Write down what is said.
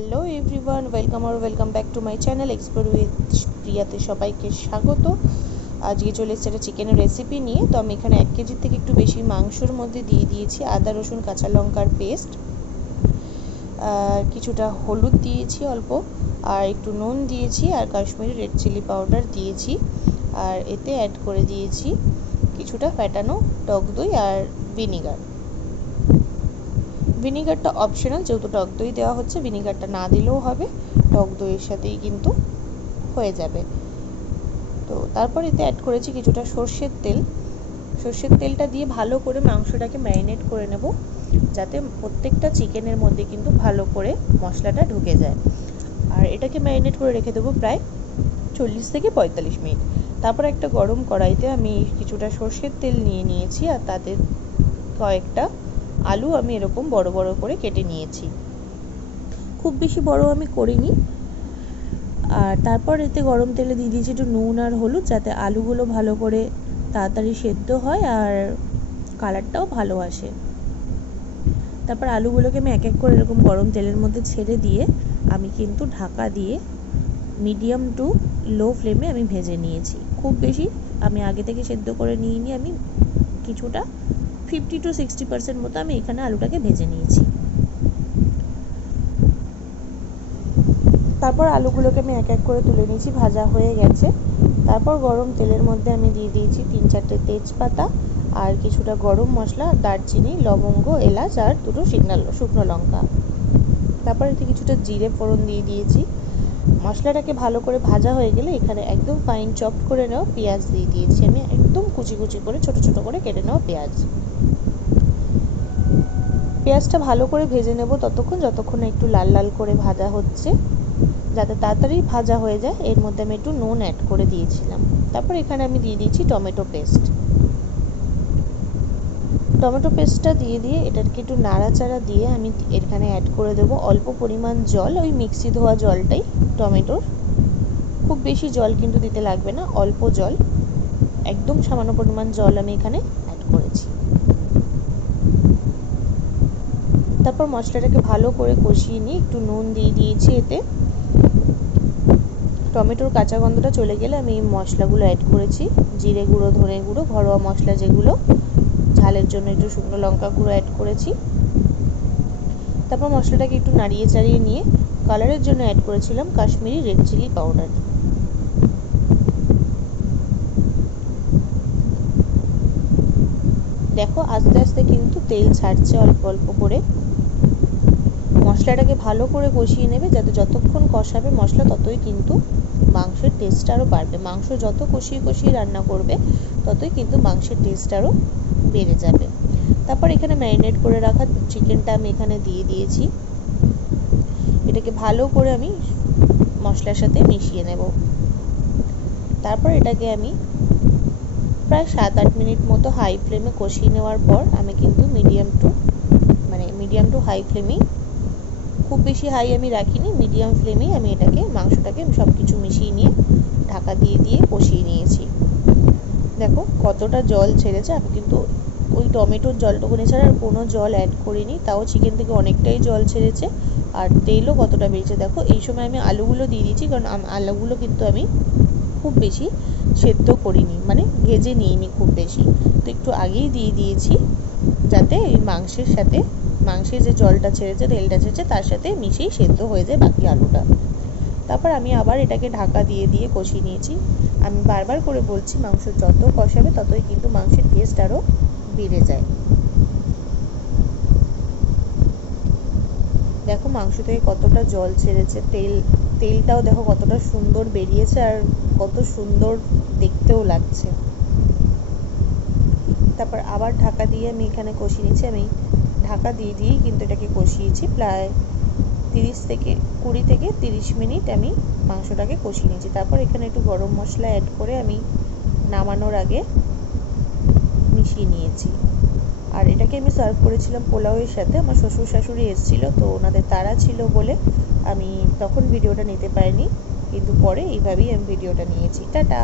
Hello everyone, welcome back to my channel explore with প্রিয়াতে সবাইকে স্বাগত। আজকে চলে এসেছে একটা চিকেনের রেসিপি নিয়ে। তো আমি এখানে 1 কেজির থেকে একটু বেশি মাংসর মধ্যে দিয়ে দিয়েছি আদা রসুন কাঁচা লঙ্কার পেস্ট, আর কিছুটা হলুদ দিয়েছি অল্প, আর একটু নুন দিয়েছি, আর কাশ্মীরি রেড চিলি পাউডার দিয়েছি, আর এতে অ্যাড করে দিয়েছি কিছুটা ফ্যাটানো টক দই আর ভিনিগার। ভিনিগারটা অপশনাল, যেহেতু টক দই দেওয়া হচ্ছে ভিনিগারটা না দিলেও হবে, টক দইয়ের সাথেই কিন্তু হয়ে যাবে। তো তারপর এতে অ্যাড করেছি কিছুটা সর্ষের তেল। সর্ষের তেলটা দিয়ে ভালো করে মাংসটাকে ম্যারিনেট করে নেব, যাতে প্রত্যেকটা চিকেনের মধ্যে কিন্তু ভালো করে মশলাটা ঢুকে যায়। আর এটাকে ম্যারিনেট করে রেখে দেবো প্রায় 40 থেকে 45 মিনিট। তারপর একটা গরম কড়াইতে আমি কিছুটা সর্ষের তেল নিয়েছি, আর তাতে কয়েকটা আলু আমি এরকম বড় বড় করে কেটে নিয়েছি, খুব বেশি বড় আমি করিনি। আর তারপর এতে গরম তেলে দিয়ে দিয়েছি একটু নুন আর হলুদ, যাতে আলুগুলো ভালো করে তাড়াতাড়ি সেদ্ধ হয় আর কালারটাও ভালো আসে। তারপর আলুগুলোকে আমি এক এক করে এরকম গরম তেলের মধ্যে ছেড়ে দিয়ে আমি কিন্তু ঢাকা দিয়ে মিডিয়াম টু লো ফ্লেমে আমি ভেজে নিয়েছি। খুব বেশি আমি আগে থেকে সেদ্ধ করে নিইনি, আমি কিছুটা 50 to 60% মতো আমি এখানে আলুটাকে ভেজে নিয়েছি। তারপর আলুগুলোকে আমি এক এক করে তুলে নিয়েছি, ভাজা হয়ে গেছে। তারপর গরম তেলের মধ্যে আমি দিয়ে দিয়েছি 3-4টে তেজপাতা, আর কিছুটা গরম মশলা, দারচিনি, লবঙ্গ, এলাচ, আর দুটো শুকনো লঙ্কা। তারপর এতে কিছুটা জিরে ফোড়ন দিয়ে দিয়েছি। মশলাটাকে ভালো করে ভাজা হয়ে গেলে এখানে একদম ফাইন চপড করে নেওয়া পেঁয়াজ দিয়ে দিয়েছি, আমি একদম কুচি কুচি করে ছোট ছোট করে কেটে নেওয়া পেঁয়াজ। পেঁয়াজটা ভালো করে ভেজে নেব ততক্ষণ যতক্ষণ একটু লাল লাল করে ভাজা হচ্ছে, যাতে তাড়াতাড়ি ভাজা হয়ে যায়। এর মধ্যে আমি একটু নুন অ্যাড করে দিয়েছিলাম। তারপর এখানে আমি দিয়ে দিয়েছি টমেটো পেস্ট। টমেটো পেস্টটা দিয়ে এটাকে একটু নাড়াচাড়া দিয়ে আমি এখানে অ্যাড করে দেবো অল্প পরিমাণ জল, ওই মিক্সি ধোয়া জলটাই টমেটোর। খুব বেশি জল কিন্তু দিতে লাগবে না, অল্প জল, একদম সামান্য পরিমাণ জল আমি এখানে অ্যাড করেছি। তারপর মশলাটাকে ভালো করে কষিয়ে নিয়ে একটু নুন দিয়ে দিয়েছি এতে। টমেটোর কাঁচা গন্ধটা চলে গেলে আমি এই মশলাগুলো অ্যাড করেছি, জিরে গুঁড়ো, ধনে গুঁড়ো, ঘরোয়া মশলা যেগুলো, ঝালের জন্য একটু শুকনো লঙ্কা গুঁড়ো অ্যাড করেছি। তারপর মশলাটাকে একটু নাড়িয়ে চাড়িয়ে নিয়ে কালারের জন্য অ্যাড করেছিলাম কাশ্মীরি রেড চিলি পাউডার। দেখো আস্তে আস্তে কিন্তু তেল ছাড়ছে অল্প অল্প করে। মশলাটাকে ভালো করে কষিয়ে নেবে, যাতে যতক্ষণ কষাবে মশলা ততই কিন্তু মাংসের টেস্ট আরও বাড়বে। মাংস যত কষিয়ে কষিয়ে রান্না করবে ততই কিন্তু মাংসের টেস্ট আরও বেড়ে যাবে। তারপর এখানে ম্যারিনেট করে রাখা চিকেনটা আমি এখানে দিয়ে দিয়েছি। এটাকে ভালো করে আমি মশলার সাথে মিশিয়ে নেব। তারপর এটাকে আমি প্রায় 7-8 মিনিট মতো হাই ফ্লেমে কষিয়ে নেওয়ার পর আমি কিন্তু মিডিয়াম টু হাই ফ্লেমেই, খুব বেশি হাই আমি রাখিনি, মিডিয়াম ফ্লেমেই আমি মাংসটাকে সব কিছু মিশিয়ে নিয়ে ঢাকা দিয়ে কষিয়ে নিয়েছি। দেখো কতটা জল ছেড়েছে, আমি কিন্তু ওই টমেটোর জলটুকুনি ছাড়া আর কোনো জল অ্যাড করিনি, তাও চিকেন থেকে অনেকটাই জল ছেড়েছে, আর তেলও কতটা বেড়েছে। দেখো এই সময় আমি আলুগুলো দিয়ে দিয়েছি, কারণ আলুগুলো কিন্তু আমি খুব বেশি সেদ্ধ করিনি, মানে ভেজে নিইনি খুব বেশি, তো একটু আগেই দিয়ে দিয়েছি, যাতে এই মাংসের যে জলটা ছেড়েছে, তেলটা ছেড়েছে, তার সাথে মিশিয়ে সেদ্ধ হয়ে যায় বাকি আলুটা। তারপর আমি আবার এটাকে ঢাকা দিয়ে কষিয়ে নিয়েছি। আমি বারবার করে বলছি, মাংস যত কষাবে ততই কিন্তু মাংসের টেস্ট আরও বেড়ে যায়। দেখো মাংস থেকে কতটা জল ছেড়েছে, তেলটাও দেখো কতটা সুন্দর বেরিয়েছে, আর কত সুন্দর দেখতেও লাগছে। তারপর আবার ঢাকা দিয়ে আমি এখানে কষিয়ে নিয়েছি। আমি ঢাকা দিয়েই কিন্তু এটাকে কষিয়েছি প্রায় 20 থেকে 30 মিনিট আমি মাংসটাকে কষিয়ে নিয়েছি। তারপর এখানে একটু গরম মশলা অ্যাড করে আমি নামানোর আগে মিশিয়ে নিয়েছি। আর এটাকে আমি সার্ভ করেছিলাম পোলাওয়ের সাথে। আমার শ্বশুর শাশুড়ি এসেছিলো, তো ওনাদের তাড়া ছিল বলে আমি তখন ভিডিওটা নিতে পারিনি, কিন্তু পরে এইভাবেই আমি ভিডিওটা নিয়েছি। টাটা।